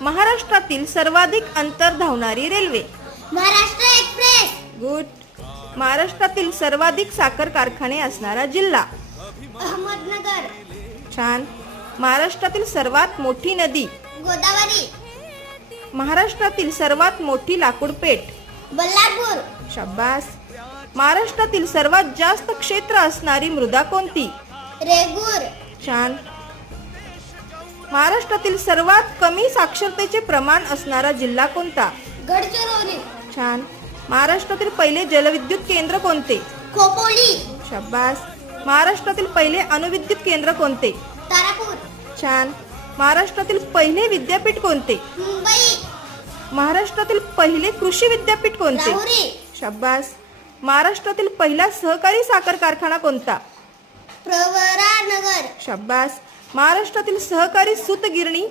महाराष्ट्रातील सर्वाधिक अंतर धावणारी रेल्वे. महाराष्ट्र एक्सप्रेस. गुड. महाराष्ट्रातील सर्वाधिक साखर कारखाने असणारा जिल्हा. अहमदनगर. छान. महाराष्ट्रातील सर्वात मोठी नदी. गोदावरी. महाराष्ट्रातील सर्वात मोठी लाकूड पेठ बल्लारपूर. शाबास महाराष्ट्रातील सर्वात जास्त क्षेत्र असणारी मृदा कोणती? रेगूर. छान. महाराष्ट्रातील सर्वात कमी साक्षरतेचे प्रमाण असणारा जिल्हा कोणता? गडचिरोली. छान. महाराष्ट्रातील पहिले जलविद्युत केंद्र कोणते? खोपोली. शाबास. महाराष्ट्रातील पहिले अणुविद्युत केंद्र कोणते? तारापूर. छान. महाराष्ट्रातील पहिले विद्यापीठ कोणते? मुंबई. महाराष्ट्रातील पहिले कृषी विद्यापीठ कोणते? राहुरी. शाबास. महाराष्ट्रातील पहिला सहकारी साखर कारखाना कोणता? प्रवरानगर शाबास. महाराष्ट्रातील सहकारी सूतगिरणी